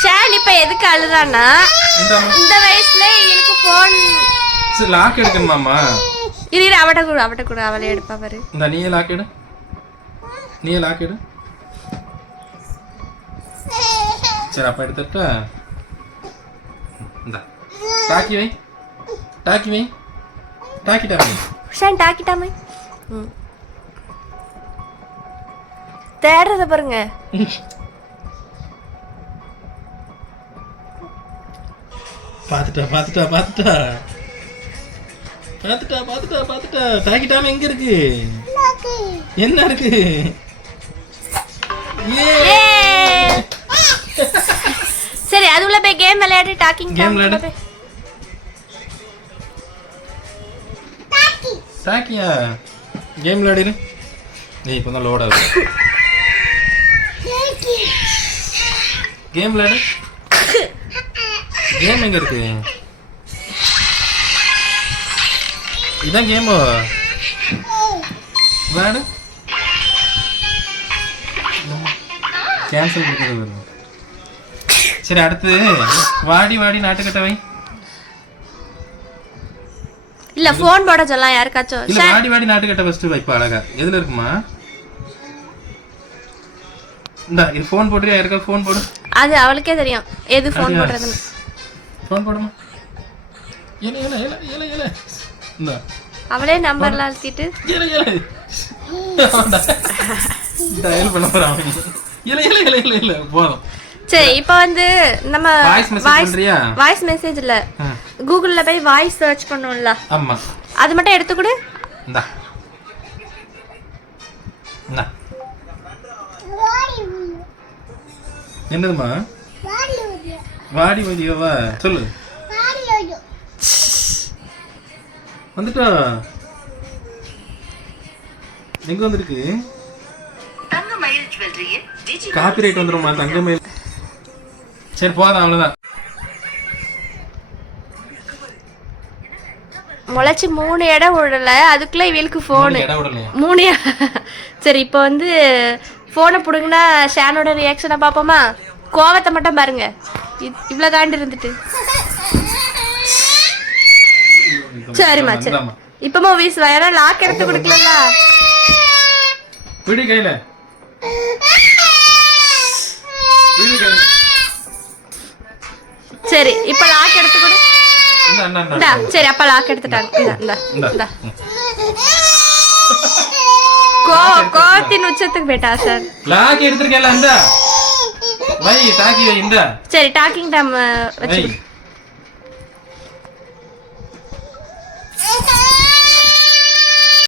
Shawn இப்ப எதுக்கு அழுதானா இந்த வயசுல இவளுக்கு போன் சரி லாக் எடுக்கணுமாம்மா இரு இரு, அவட்ட கூட அவட்ட கூட அவளே எடுப்பா பாரு. இந்த நீயே லாக் எடு. நீயே லாக் எடு. சரி அப்ப எடுத்துட்டா இந்தா. டாக்கி வை. டாக்கி வை. டாக்கிட்டா வை. ஷான் டாக்கிட்டாமே ம். தேடுறத பாருங்க. பாத்துட்டா பாத்துட்டா பாத்துட்டா பாத்துட்டா பாத்துட்டா பாத்துட்டா டாக்கிட்டாம எங்க இருக்கு? என்ன இருக்கு! சரி அது உள்ள போய் கேம் விளையாடு டாக்கிங் Game விளையாடு. டாக்கியா கேம் விளையாடிரு நீ இப்போ தான் லோட் ஆகுது. கேம் விளையாடு. கேம் எங்க இருக்கு? இதான் கேமோ விளையாடு கேன்சல் பாரு. சரி அடுத்து. வாடி வாடி நாட்டுக்கட்ட வை. இல்ல போன் போட சொல்லலாம் யாருக்காச்சும். இல்ல வாடி வாடி நாட்டுக்கட்ட ஃபர்ஸ்ட் வைப்பா அழகா. எதுல இருக்குமா? இந்தா இது ஃபோன் போடுறியா? இருக்கா ஃபோன் போடு. அது அவளுக்கே தெரியும். எது போன்? போடுறதுன்னு. ஃபோன் போடுமா? ஏல ஏல ஏல ஏல ஏல. இந்தா. அவளே நம்பர்லாம் அழுத்திட்டு. ஏல ஏல. டயல் பண்ண அவன். ஏல ஏல ஏல ஏல ஏல. போதும். சரி இப்போ வந்து நம்ம வாய்ஸ் மெசேஜ் பண்றியா? வாய்ஸ் மெசேஜ் இல்ல. கூகுள்ல போய் வாய்ஸ் சர்ச் பண்ணுவோம்ல. ஆமா. அது மட்டும் எடுத்து கொடு. இந்தா. இந்தா. என்னதுமா வாடி வதியவா சொல்லு. வந்துட்டா. எங்க வந்திருக்கு? காப்பிரைட் வந்துருமா? தங்கமயில் சரி போதும் அவ்வளவுதான். முளைச்சு மூணு இடம் விடல. அதுக்குள்ள இவளுக்கு போனு இடம் விடலையா? மூணு சரி இப்போ வந்து போனை பிடுங்கினா ஷானோட ரியாக்ஷனை பார்ப்போமா? கோவத்தை மட்டும் பாருங்க. இவ்வளோ காண்டு இருந்துட்டு. சரிம்மா சரி. இப்போ மூவிஸ் வேற லாக் எடுத்து கொடுக்கல விடு கையில. சரி இப்போ லாக் எடுத்து கொடு. இந்தா, சரி அப்ப லாக் எடுத்துட்டாங்க. இந்தா இந்தா கோ கோத்தின் உச்சத்துக்கு போயிட்டா சார். லாக் எடுத்திருக்கேன்ல இந்த. வை டாக்கி வை இந்த சரி டாக்கிங் டைம் வச்சு வை.